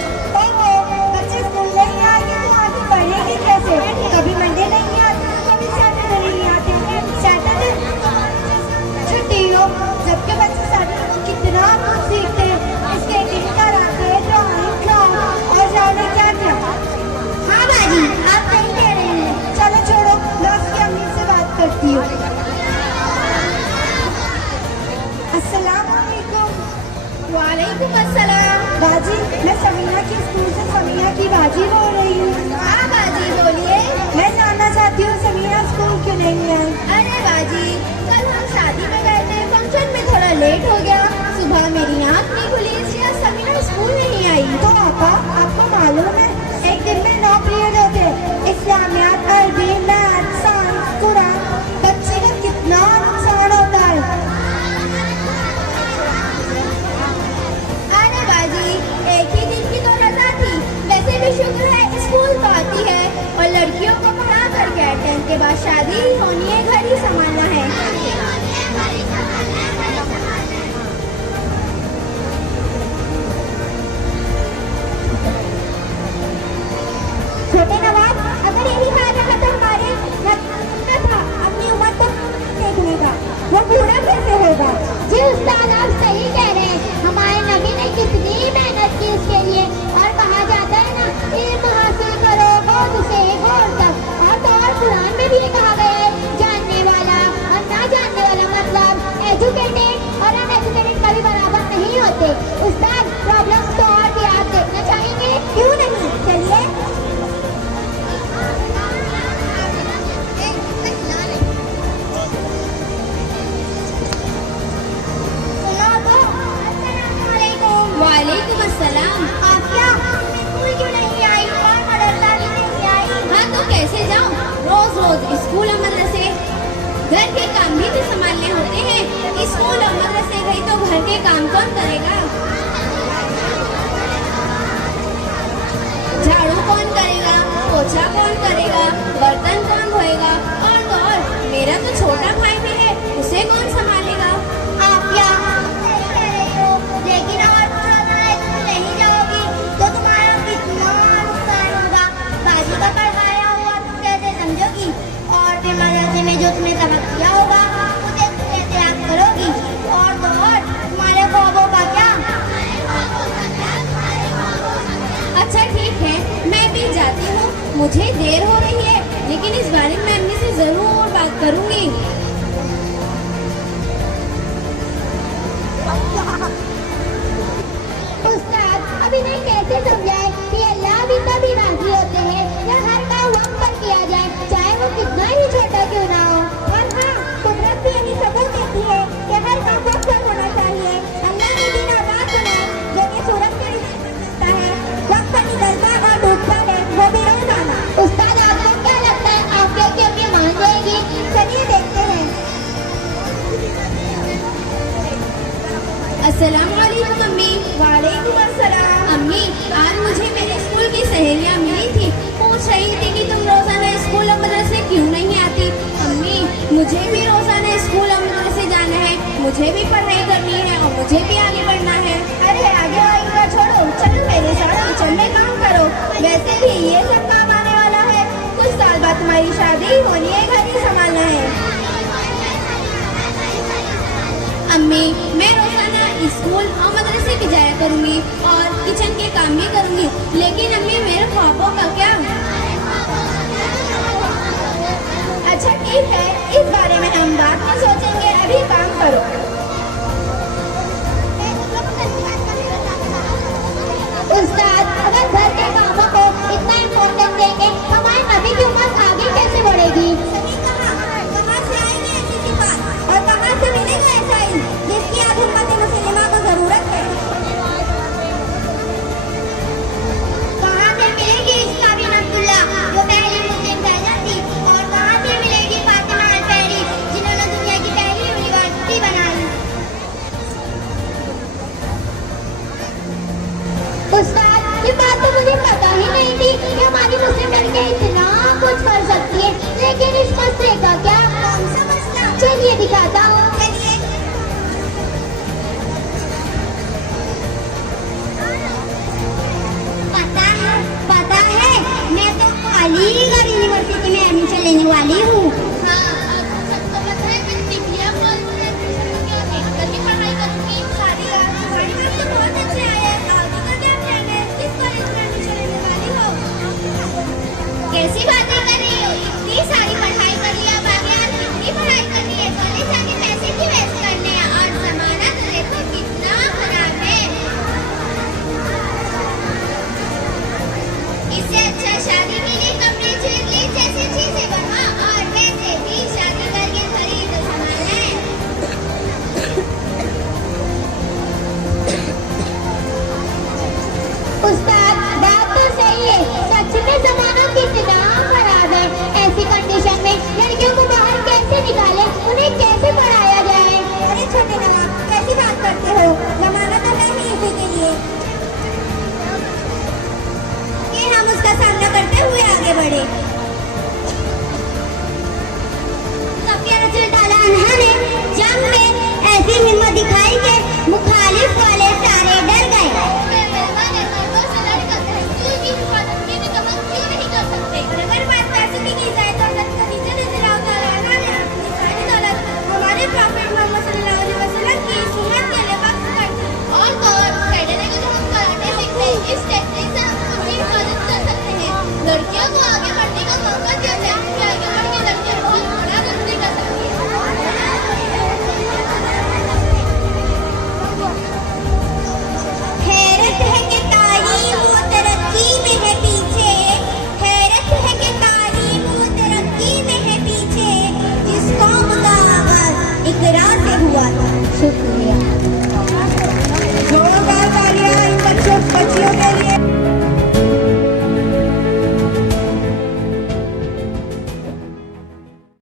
बच्चे स्कूल नहीं आएंगे तो आगे पढ़ेंगे कैसे? कभी मंडे नहीं आते, कभी सैटरडे नहीं आते। सैटरडे छुट्टी हो, जबकि बच्चे सैटरडे को कितना कुछ सीखते हैं, स्केटिंग कराते, ड्राइंग क्लास और जाने क्या क्या। हाँ बाजी, आप सही कह रहे हैं। चलो छोड़ो, मैं उसकी अम्मी से बात करती हूँ। अस्सलाम वालेकुम। वालेकुम अस्सलाम। बाजी, मैं समीना के स्कूल से समीना की बाजी बोल रही हूँ। हाँ बाजी बोलिए। मैं जानना चाहती हूँ समीना स्कूल क्यों नहीं आई? अरे बाजी, कल हम शादी में गए थे, फंक्शन में थोड़ा लेट हो गया। सुबह मेरी आँख नहीं खुली, इसलिए समीना स्कूल नहीं आई। तो आपा, आपको मालूम है एक दिन में 9 पीरियड होते हैं, इस्लामियात, अरबी, मैथ, साइंस, कुरान। बच्चे का कितना नुकसान होता है। अरे बाजी, एक ही दिन की तो रजा थी। वैसे भी शुक्र है स्कूल तो आती है, और लड़कियों को पढ़ा करके 10th के बाद शादी ही होनी है, घर ही संभालना है। छोटे नवाब, अगर यही हाल रहा तो हमारे रखना था अपनी उम्र को देखने का, वो पूरा कैसे होगा? जी उस्ताद, आप सही कह रहे हैं। हमारे नबी ने कितनी मेहनत की उसके लिए, और कहा जाता है ना, इल्म हासिल करो बहुत से गौर तक। और तो और कुरान में भी ये कहा गया है, जानने वाला और ना जानने वाला मतलब एजुकेटेड और अनएजुकेटेड कभी बराबर नहीं होते। उस्ताद, प्रॉब्लम्स तो और भी आप देखना चाहेंगे? क्यों नहीं, चलिए। सुनो तो, अस्सलामुअलैकुम। वालेकुम अस्सलाम। आप क्या स्कूल क्यों नहीं आई और मदरसा भी नहीं आई? हाँ तो कैसे जाऊँ, रोज रोज स्कूल और मदरसे, घर के काम भी तो संभालने होते हैं। स्कूल और मदरसे गई तो घर के काम कौन करेगा? झाड़ू कौन करेगा, पोछा कौन करेगा, बर्तन कौन धोएगा, और तो और मेरा तो छोटा भाई भी है, उसे कौन संभालेगा? आप क्या सही कह रही हो, लेकिन अगर पूरा दिन स्कूल नहीं जाओगी तो तुम्हारा कितना नुकसान होगा। बाजी का पढ़ाया हुआ तुम कैसे समझोगी, और फिर मदरसे में जो तुमने सबक किया होगा उसे तुम कैसे याद करोगी, और तो और तुम्हारे ख्वाबों का क्या? अच्छा ठीक है, मैं भी जाती हूँ, मुझे देर हो रही है, लेकिन इस बारे में अम्मी से जरूर बात करूंगी। उस्ताद, अभी नहीं कैसे समझाए कि अल्लाह भी तभी राजी होते हैं जब हर काम वक्त पर किया जाए, चाहे वो कितना ही छोटा क्यों ना हो। और हाँ, कुदरत भी यही सबूत देती है कि हर काम वक्त पर होना चाहिए। अल्लाह ने दिन और रात बनाए, जो कि सूरज के हिसाब है, वक्त पर निकलता और डूबता है, वो भी रोजाना। उस्ताद, आपको क्या लगता है आपके की अम्मी मान जाएगी? चलिए देखते हैं। अस्सलाम वालेकुम अम्मी। वालेकुम अस्सलाम। अम्मी, आज मुझे मेरे स्कूल की सहेलियां मिली थी, पूछ रही थी कि तुम रोजाना स्कूल और मदरसे क्यों नहीं आती। अम्मी, मुझे भी रोजाना स्कूल और मदरसे जाना है, मुझे भी पढ़ाई करनी है और मुझे भी आगे बढ़ना है। अरे आगे आगे का छोड़ो, चलो मेरे साथ किचन में काम करो। वैसे भी ये सब काम आने वाला है, कुछ साल बाद तुम्हारी शादी होनी है, घर ही संभालना है। अम्मी, मैं रोजाना स्कूल और मदरसे भी जाया करूंगी और किचन के काम भी करूंगी, लेकिन अम्मी मेरे ख्वाबों का क्या? अच्छा ठीक है, इस बारे में हम बाद में सोचेंगे, अभी काम करो। उस्ताद, अगर घर के कामों को इतना इम्पोर्टेंस देंगे, हमारे नबी की उम्र आगे कैसे बढ़ेगी? सही कहा, कहाँ से आएंगे ऐसी सिफात और कहाँ से मिलेगा ऐसा इल्म जिसकी आज उम्मत मुस्लिमा को जरूरत है? कहाँ से मिलेगी इस्लामी अब्दुल्ला जो पहली मुस्लिम शहजाद थी, और कहाँ से मिलेगी फातिमा अल-फहरी जिन्होंने दुनिया की पहली यूनिवर्सिटी बना ली? उस्ताद, ये बात तो मुझे पता ही नहीं थी कि हमारी मुस्लिम लड़कियां इतना कुछ कर सकती है, लेकिन इस मसले का क्या? कौन सा मसला? चलिए दिखाता हूँ। चलिए। हिरा से हुआ था। शुक्रिया।